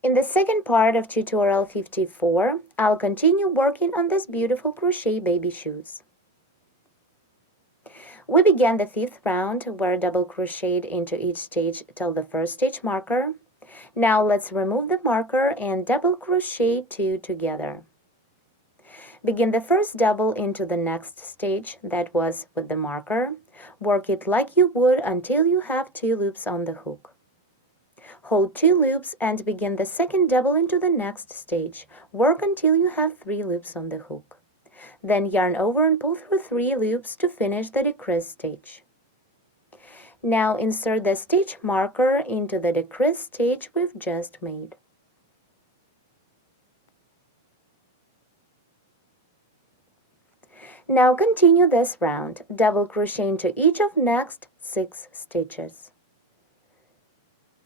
In the second part of tutorial 54, I'll continue working on this beautiful crochet baby shoes. We began the 5th round where double crocheted into each stitch till the first stitch marker. Now let's remove the marker and double crochet 2 together. Begin the first double into the next stitch that was with the marker. Work it like you would until you have 2 loops on the hook. Hold 2 loops and begin the second double into the next stitch. Work until you have 3 loops on the hook. Then yarn over and pull through 3 loops to finish the decrease stitch. Now insert the stitch marker into the decrease stitch we've just made. Now continue this round, double crochet into each of next 6 stitches.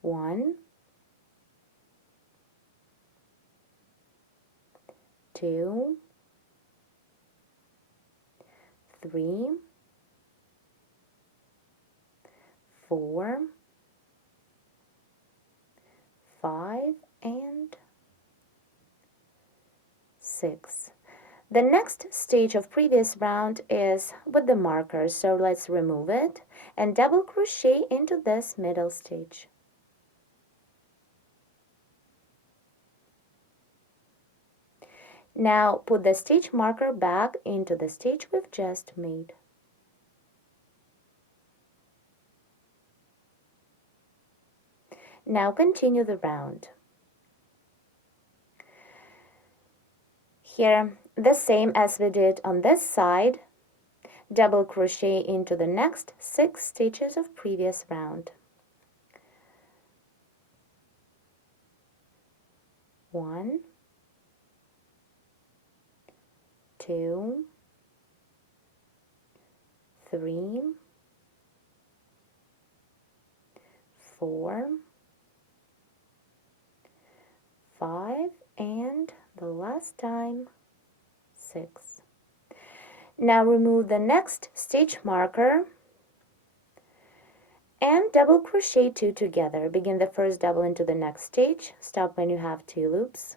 1, 2, 3, 4, 5, and 6. The next stage of previous round is with the marker, so let's remove it and double crochet into this middle stitch. Now put the stitch marker back into the stitch we've just made. Now continue the round. Here, the same as we did on this side, double crochet into the next 6 stitches of previous round. 1, 2, 3, 4, 5, and the last time 6. Now remove the next stitch marker and double crochet 2 together. Begin the first double into the next stitch, stop when you have 2 loops.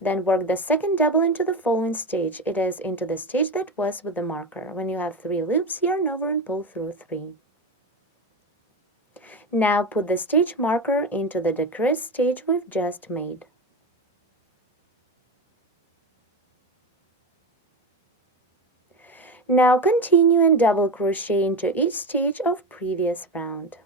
Then work the second double into the following stitch. It is into the stitch that was with the marker. When you have 3 loops, yarn over and pull through 3. Now put the stitch marker into the decrease stitch we've just made. Now continue and double crochet into each stitch of previous round.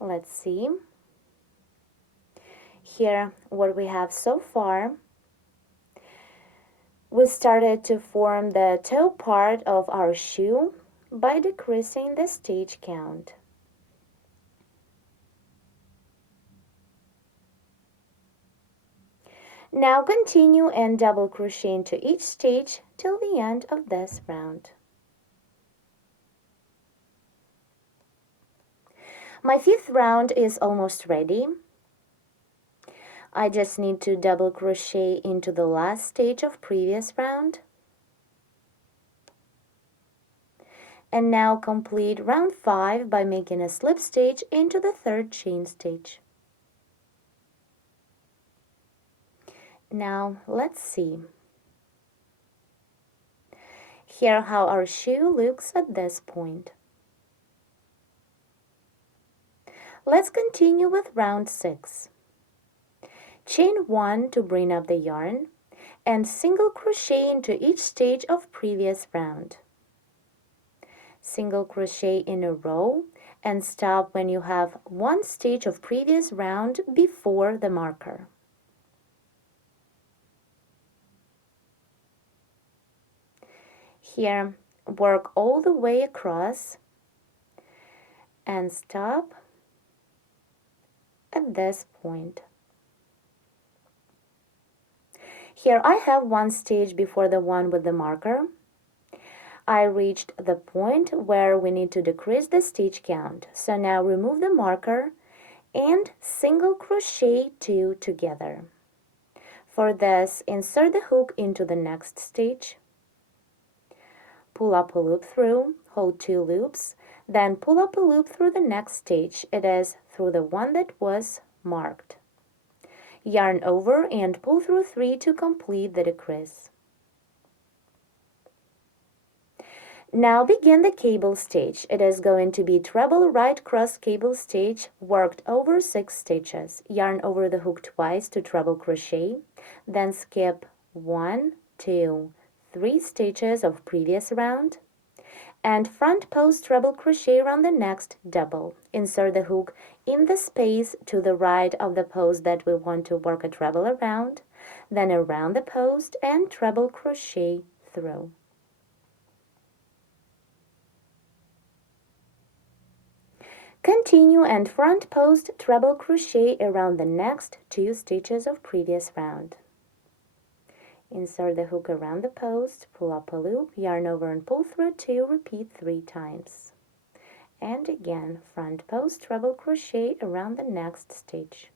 Let's see. Here, what we have so far, we started to form the toe part of our shoe by decreasing the stitch count. Now continue and double crochet into each stitch till the end of this round. My 5th round is almost ready. I just need to double crochet into the last stitch of previous round. And now complete round 5 by making a slip stitch into the 3rd chain stitch. Now let's see. Here how our shoe looks at this point. Let's continue with round 6. Chain 1 to bring up the yarn and single crochet into each stitch of previous round. Single crochet in a row and stop when you have 1 stitch of previous round before the marker. Here, work all the way across and stop at this point. Here I have 1 stitch before the one with the marker. I reached the point where we need to decrease the stitch count. So now remove the marker and single crochet 2 together. For this, insert the hook into the next stitch, pull up a loop through, hold 2 loops, then pull up a loop through the next stitch, it is through the one that was marked. Yarn over and pull through 3 to complete the decrease. Now begin the cable stitch. It is going to be treble right cross cable stitch worked over 6 stitches. Yarn over the hook twice to treble crochet, then skip 1, 2, 3 stitches of previous round, and front post treble crochet around the next double. Insert the hook in the space to the right of the post that we want to work a treble around, then around the post and treble crochet through. Continue and front post treble crochet around the next 2 stitches of previous round. Insert the hook around the post, pull up a loop, yarn over and pull through 2, repeat 3 times. And again, front post treble crochet around the next stitch.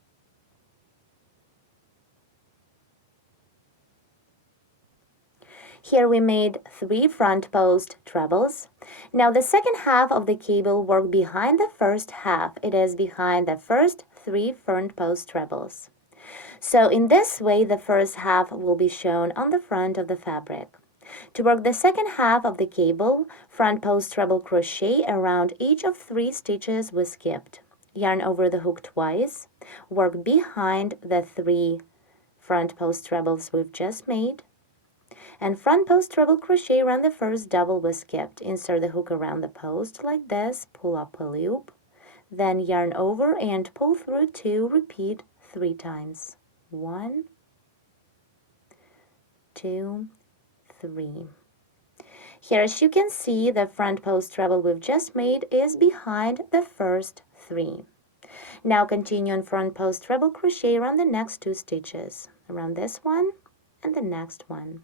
Here we made 3 front post trebles. Now the second half of the cable work behind the first half. It is behind the first 3 front post trebles. So in this way, the first half will be shown on the front of the fabric. To work the second half of the cable, front post treble crochet around each of 3 stitches we skipped. Yarn over the hook twice, work behind the 3 front post trebles we've just made, and front post treble crochet around the first double we skipped. Insert the hook around the post like this, pull up a loop, then yarn over and pull through 2, repeat 3 times. 1, 2, 3. Here, as you can see, the front post treble we've just made is behind the first 3. Now continue on front post treble crochet around the next 2 stitches, around this one and the next one.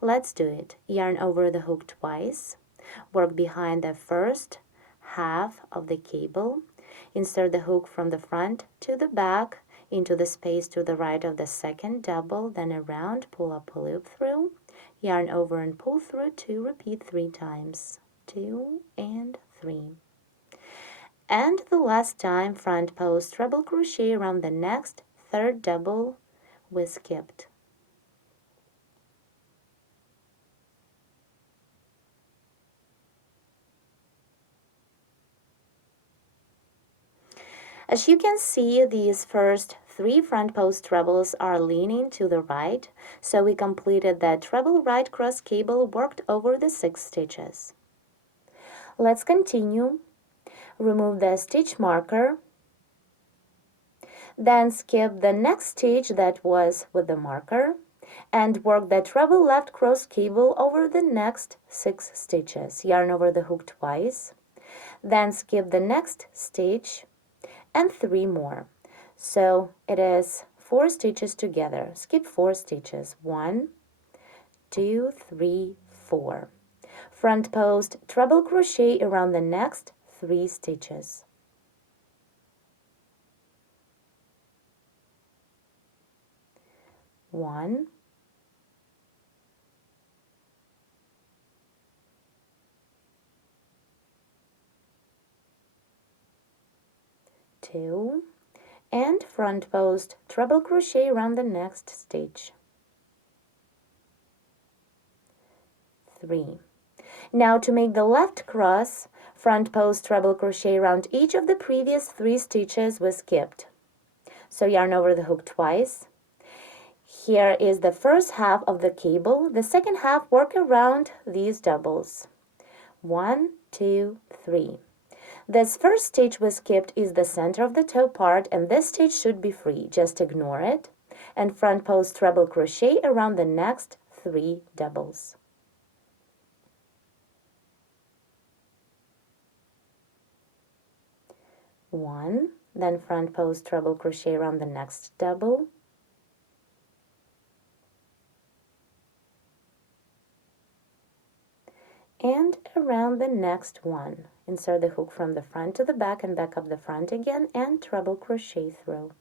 Let's do it. Yarn over the hook twice, work behind the first half of the cable, insert the hook from the front to the back into the space to the right of the second double, then around, pull up a loop through, yarn over and pull through 2, repeat 3 times. 2 and 3. And the last time, front post treble crochet around the next third double we skipped. As you can see, these first 3 front post trebles are leaning to the right, so we completed the treble right cross cable worked over the 6 stitches. Let's continue. Remove the stitch marker, then skip the next stitch that was with the marker, and work the treble left cross cable over the next 6 stitches. Yarn over the hook twice, then skip the next stitch and 3 more. So it is 4 stitches together. Skip 4 stitches. 1, 2, 3, 4. Front post treble crochet around the next 3 stitches. One, 2, and front post treble crochet around the next stitch. 3. Now to make the left cross, front post treble crochet around each of the previous 3 stitches we skipped. So yarn over the hook twice. Here is the first half of the cable. The second half, work around these doubles. 1, 2, 3. This first stitch we skipped is the center of the toe part, and this stitch should be free. Just ignore it. And front post treble crochet around the next 3 doubles. One, then front post treble crochet around the next double. And around the next one. Insert the hook from the front to the back and back up the front again and treble crochet through.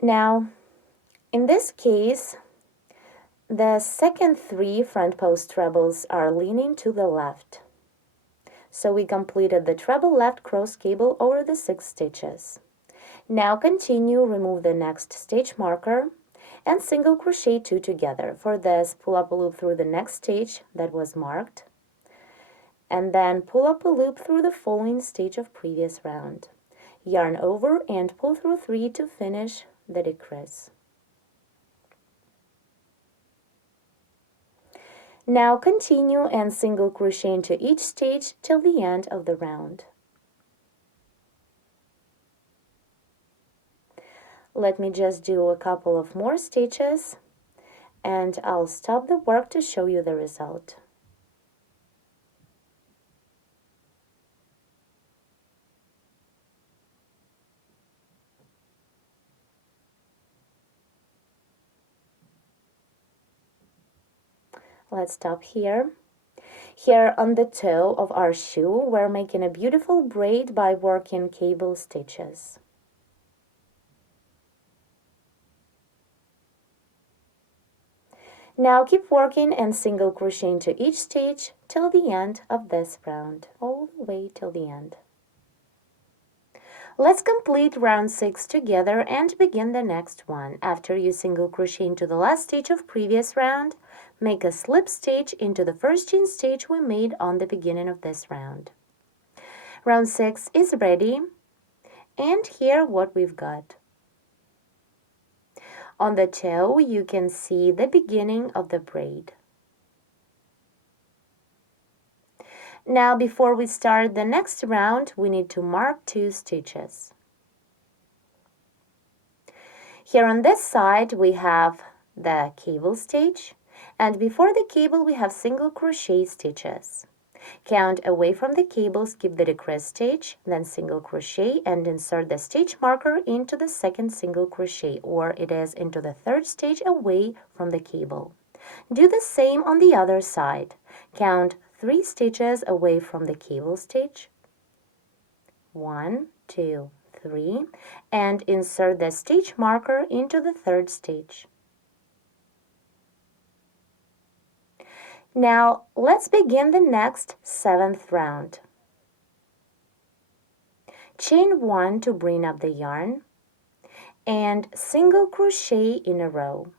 Now, in this case, the second 3 front post trebles are leaning to the left. So we completed the treble left cross cable over the 6 stitches. Now continue, remove the next stitch marker and single crochet 2 together. For this, pull up a loop through the next stitch that was marked, and then pull up a loop through the following stitch of previous round. Yarn over and pull through 3 to finish the decrease. Now continue and single crochet into each stitch till the end of the round. Let me just do a couple of more stitches and I'll stop the work to show you the result. Let's stop here. Here on the toe of our shoe, we're making a beautiful braid by working cable stitches. Now keep working and single crochet into each stitch till the end of this round, all the way till the end. Let's complete round 6 together and begin the next one. After you single crochet into the last stitch of previous round, make a slip stitch into the first chain stitch we made on the beginning of this round. Round 6 is ready, and here what we've got. On the toe, you can see the beginning of the braid. Now, before we start the next round, we need to mark 2 stitches. Here on this side, we have the cable stitch, and before the cable, we have single crochet stitches. Count away from the cable, skip the decrease stitch, then single crochet and insert the stitch marker into the second single crochet, or it is into the third stitch away from the cable. Do the same on the other side. Count 3 stitches away from the cable stitch. 1, 2, 3, and insert the stitch marker into the third stitch. Now, let's begin the next 7th round. Chain 1 to bring up the yarn and single crochet in a row.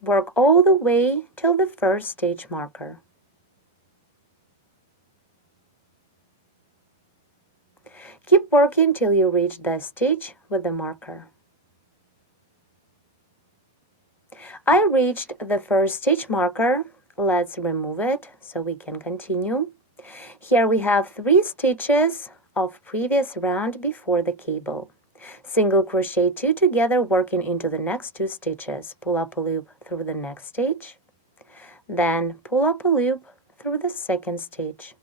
Work all the way till the first stitch marker. Keep working till you reach the stitch with the marker. I reached the first stitch marker. Let's remove it so we can continue. Here we have 3 stitches of previous round before the cable. Single crochet 2 together, working into the next 2 stitches. Pull up a loop through the next stitch, then pull up a loop through the second stitch.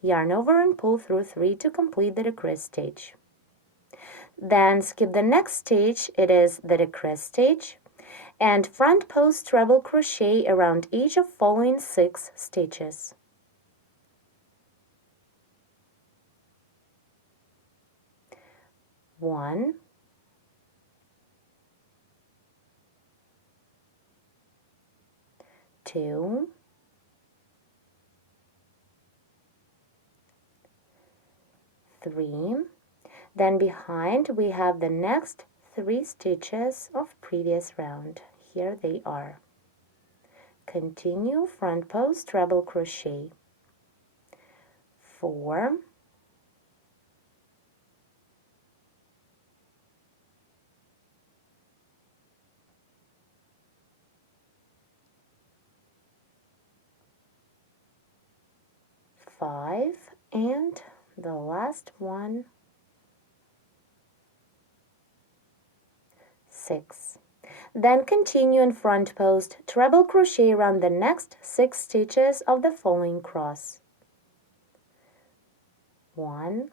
Yarn over and pull through 3 to complete the decrease stitch. Then skip the next stitch, it is the decrease stitch, and front post treble crochet around each of following 6 stitches. One, 2, 3. Then behind we have the next 3 stitches of previous round. Here they are. Continue front post treble crochet. 4, 5, and the last one, 6. Then continue in front post treble crochet around the next 6 stitches of the following cross. 1,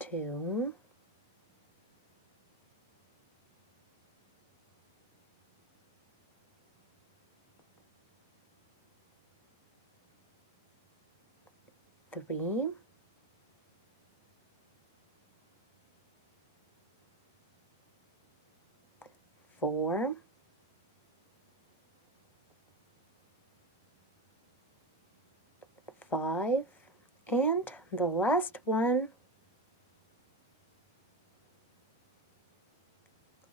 2, 3, 3, 4, 5, and the last one,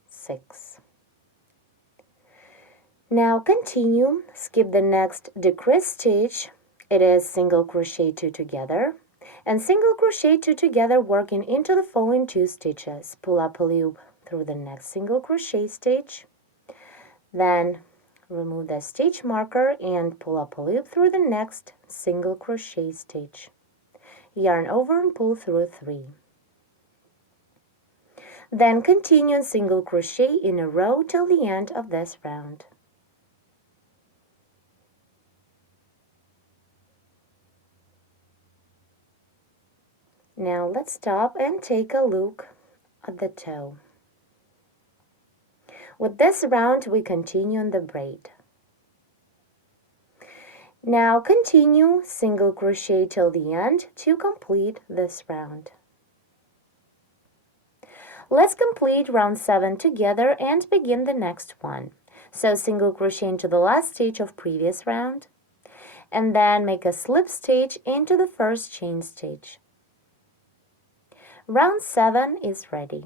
6. Now continue, skip the next decrease stitch. It is single crochet 2 together, and single crochet 2 together, working into the following 2 stitches. Pull up a loop through the next single crochet stitch, then remove the stitch marker and pull up a loop through the next single crochet stitch. Yarn over and pull through 3. Then continue single crochet in a row till the end of this round. Now let's stop and take a look at the toe. With this round, we continue on the braid. Now continue single crochet till the end to complete this round. Let's complete round 7 together and begin the next one. So single crochet into the last stitch of previous round, and then make a slip stitch into the first chain stitch. Round 7 is ready.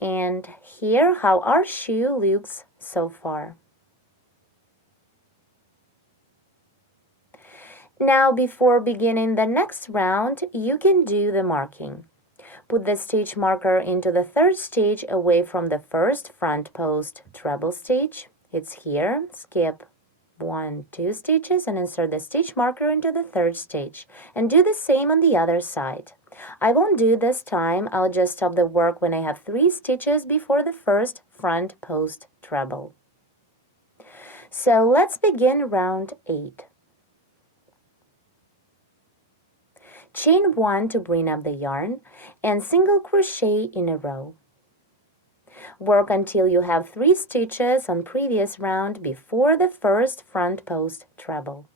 And here how our shoe looks so far. Now before beginning the next round, you can do the marking. Put the stitch marker into the third stitch away from the first front post treble stitch. It's here. Skip 1, 2 stitches and insert the stitch marker into the third stitch. And do the same on the other side. I won't do this time, I'll just stop the work when I have 3 stitches before the first front post treble. So let's begin round 8. Chain 1 to bring up the yarn and single crochet in a row. Work until you have 3 stitches on previous round before the first front post treble.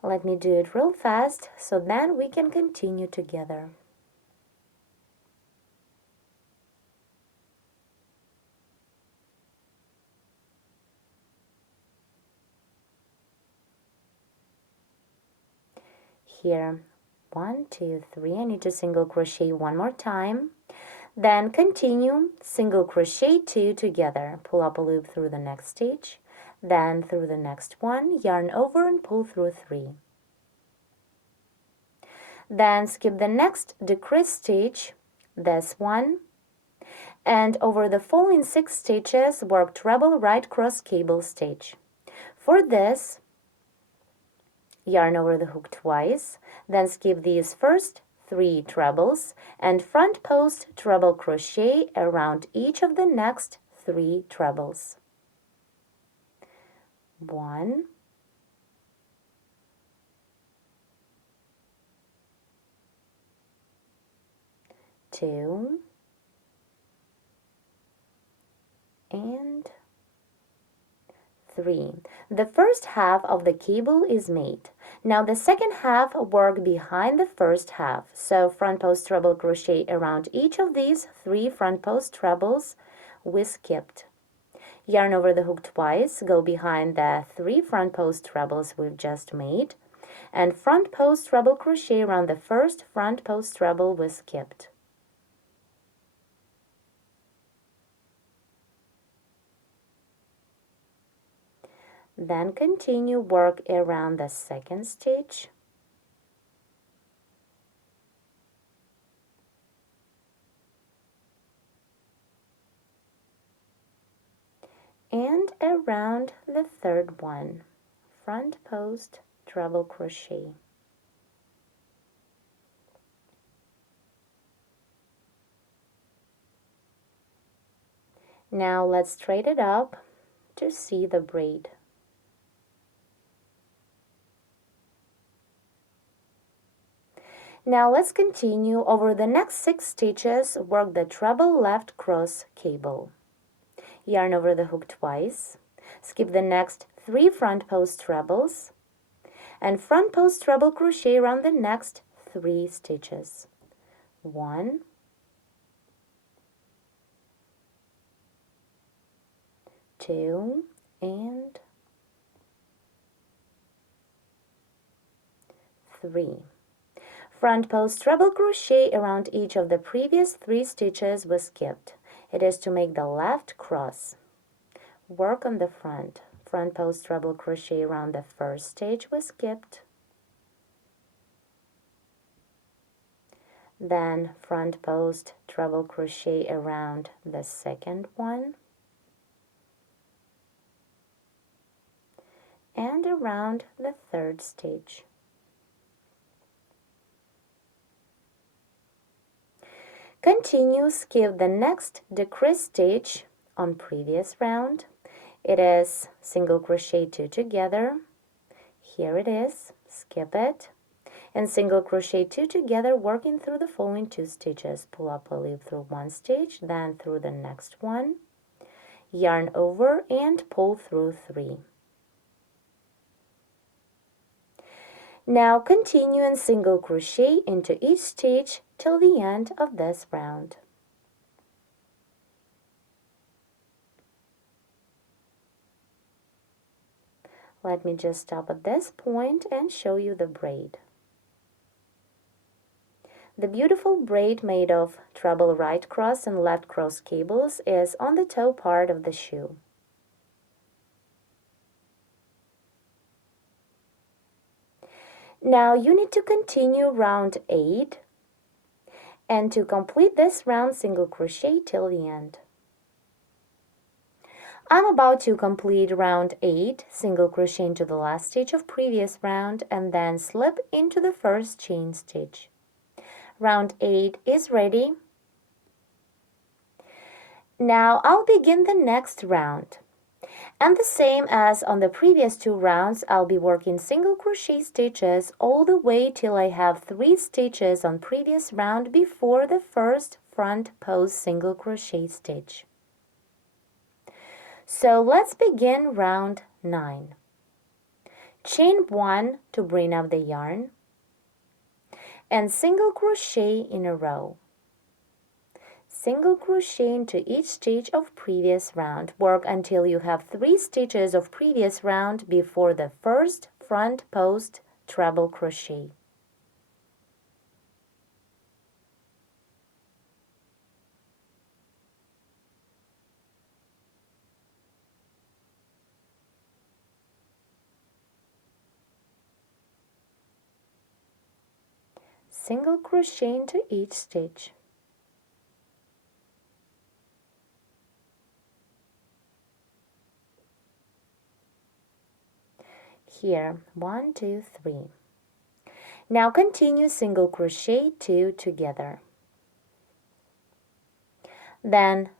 Let me do it real fast so then we can continue together. Here, 1, 2, 3, I need to single crochet 1 more time. Then continue single crochet 2 together. Pull up a loop through the next stitch, then through the next one, yarn over and pull through 3. Then skip the next decrease stitch, this one, and over the following 6 stitches, work treble right cross cable stitch. For this, yarn over the hook twice, then skip these first 3 trebles and front post treble crochet around each of the next 3 trebles. 1, 2, and 3. The first half of the cable is made. Now the second half work behind the first half. So front post treble crochet around each of these 3 front post trebles we skipped. Yarn over the hook twice, go behind the 3 front post trebles we've just made, and front post treble crochet around the first front post treble we skipped. Then continue work around the second stitch, and around the third one, front post treble crochet. Now let's straight it up to see the braid. Now let's continue. Over the next 6 stitches, work the treble left cross cable. Yarn over the hook twice, skip the next 3 front post trebles, and front post treble crochet around the next 3 stitches. 1, 2, and 3. Front post treble crochet around each of the previous 3 stitches was skipped. It is to make the left cross. Work on the front. Front post treble crochet around the first stitch was skipped. Then front post treble crochet around the second one. And around the third stitch. Continue, skip the next decrease stitch on previous round. It is single crochet 2 together. Here it is, skip it, and single crochet 2 together, working through the following 2 stitches. Pull up a loop through one stitch, then through the next one, yarn over and pull through 3. Now continue and single crochet into each stitch till the end of this round. Let me just stop at this point and show you the braid. The beautiful braid made of treble right cross and left cross cables is on the toe part of the shoe. Now you need to continue round 8, and to complete this round, single crochet till the end. I'm about to complete round 8, single crochet into the last stitch of previous round, and then slip into the first chain stitch. Round 8 is ready. Now I'll begin the next round. And the same as on the previous 2 rounds, I'll be working single crochet stitches all the way till I have 3 stitches on previous round before the first front post single crochet stitch. So let's begin round 9. Chain 1 to bring up the yarn, and single crochet in a row. Single crochet into each stitch of previous round. Work until you have 3 stitches of previous round before the first front post treble crochet. Single crochet into each stitch. Here, 1, 2, 3. Now continue single crochet 2 together. Then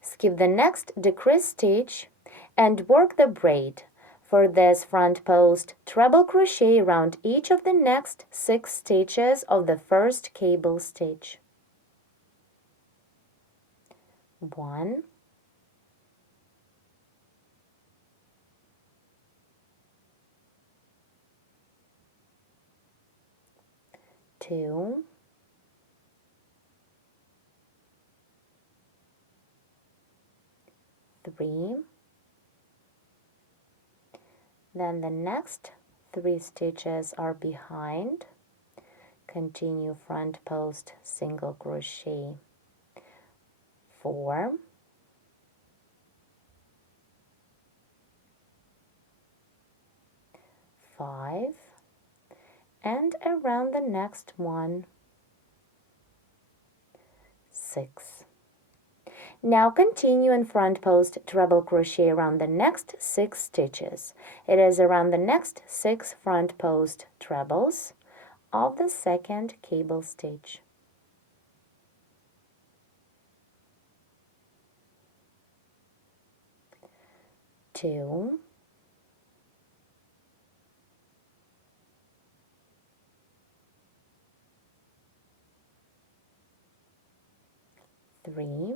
skip the next decrease stitch and work the braid. For this front post, treble crochet around each of the next 6 stitches of the first cable stitch. 1, 2, 3, then the next 3 stitches are behind. Continue front post single crochet 4, 5, and around the next one 6. Now continue in front post treble crochet around the next 6 stitches. It is around the next 6 front post trebles of the second cable stitch. 2, 3, 3,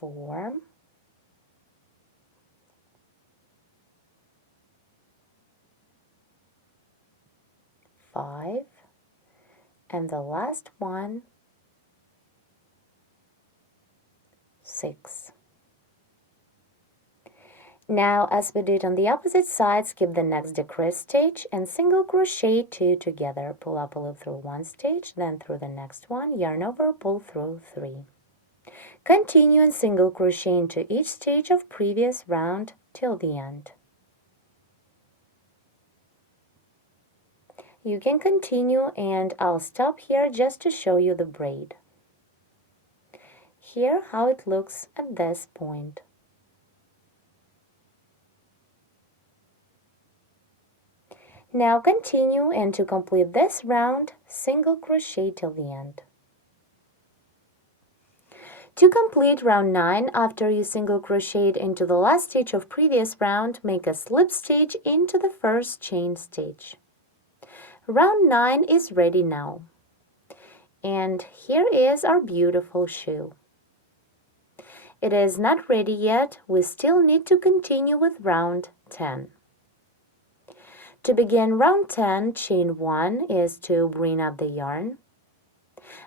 4, 5, and the last one, 6. Now, as we did on the opposite side, skip the next decrease stitch and single crochet 2 together. Pull up a loop through one stitch, then through the next one, yarn over, pull through 3. Continue and single crochet into each stitch of previous round till the end. You can continue, and I'll stop here just to show you the braid. Here how it looks at this point. Now continue, and to complete this round, single crochet till the end. To complete round 9, after you single crocheted into the last stitch of previous round, make a slip stitch into the first chain stitch. Round 9 is ready now. And here is our beautiful shoe. It is not ready yet. We still need to continue with round 10. To begin round 10, chain 1 is to bring up the yarn,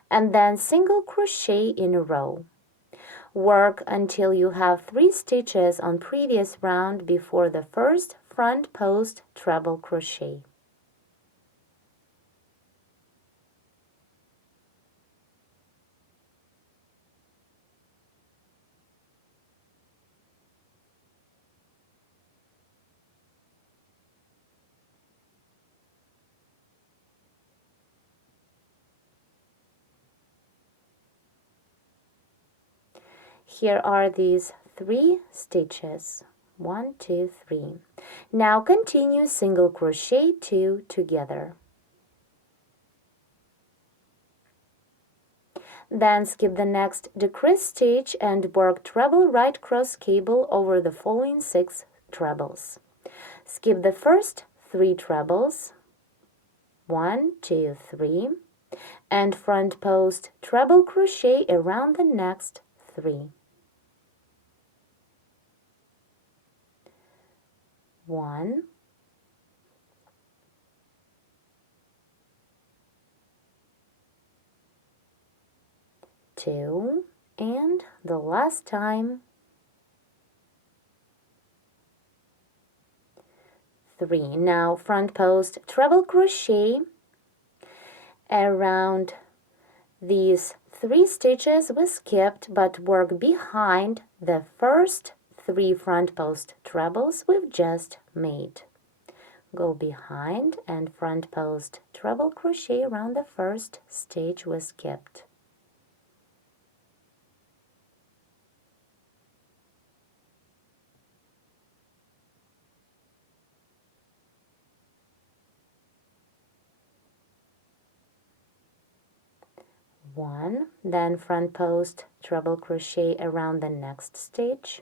and then single crochet in a row. Work until you have 3 stitches on previous round before the first front post treble crochet. Here are these 3 stitches. 1, 2, 3. Now continue single crochet 2 together. Then skip the next decrease stitch and work treble right cross cable over the following 6 trebles. Skip the first 3 trebles, 1, 2, 3, and front post treble crochet around the next 3. 1, 2, and the last time 3. Now front post treble crochet around these 3 stitches we skipped, but work behind the first 3 front post trebles we've just made. Go behind and front post treble crochet around the first stitch we skipped. One, then front post treble crochet around the next stitch.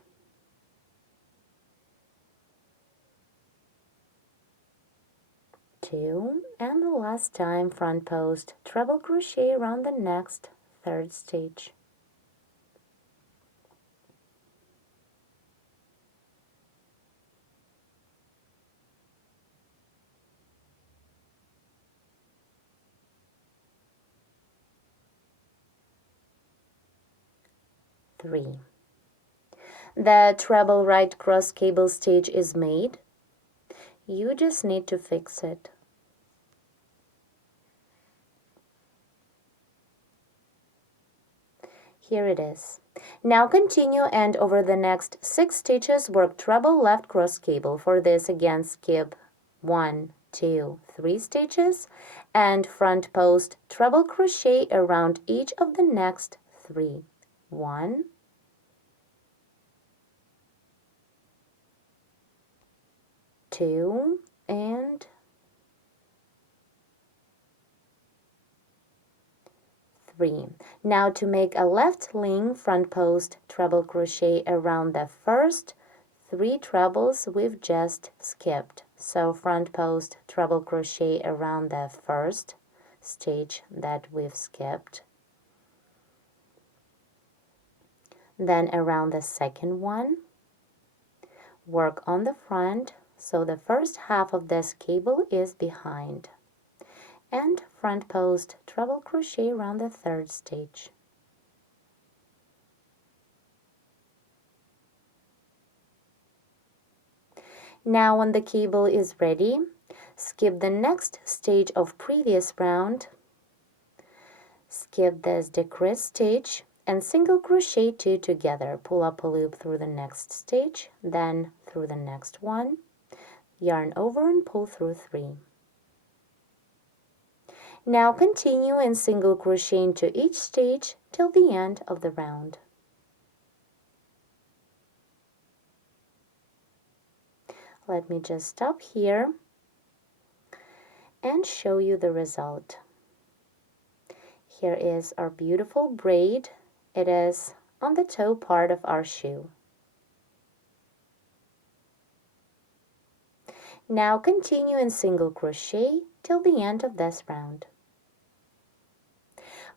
2, and the last time front post treble crochet around the next 3rd stitch. Three. The treble right cross cable stitch is made. You just need to fix it. Here it is. Now continue, and over the next 6 stitches work treble left cross cable. For this, again skip 1, 2, 3 stitches and front post treble crochet around each of the next 3. 1, 2, and 3. Now to make a left link, front post treble crochet around the first 3 trebles we've just skipped. So front post treble crochet around the first stitch that we've skipped. Then around the second one, work on the front, so the first half of this cable is behind. And front post treble crochet around the third stitch. Now when the cable is ready, skip the next stage of previous round, skip this decrease stitch, and single crochet 2 together. Pull up a loop through the next stitch, then through the next one, yarn over and pull through 3. Now continue and single crochet into each stitch till the end of the round. Let me just stop here and show you the result. Here is our beautiful braid. It is on the toe part of our shoe. Now continue and single crochet till the end of this round.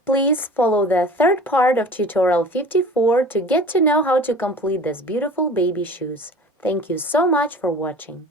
Please follow the third part of tutorial 54 to get to know how to complete these beautiful baby shoes. Thank you so much for watching.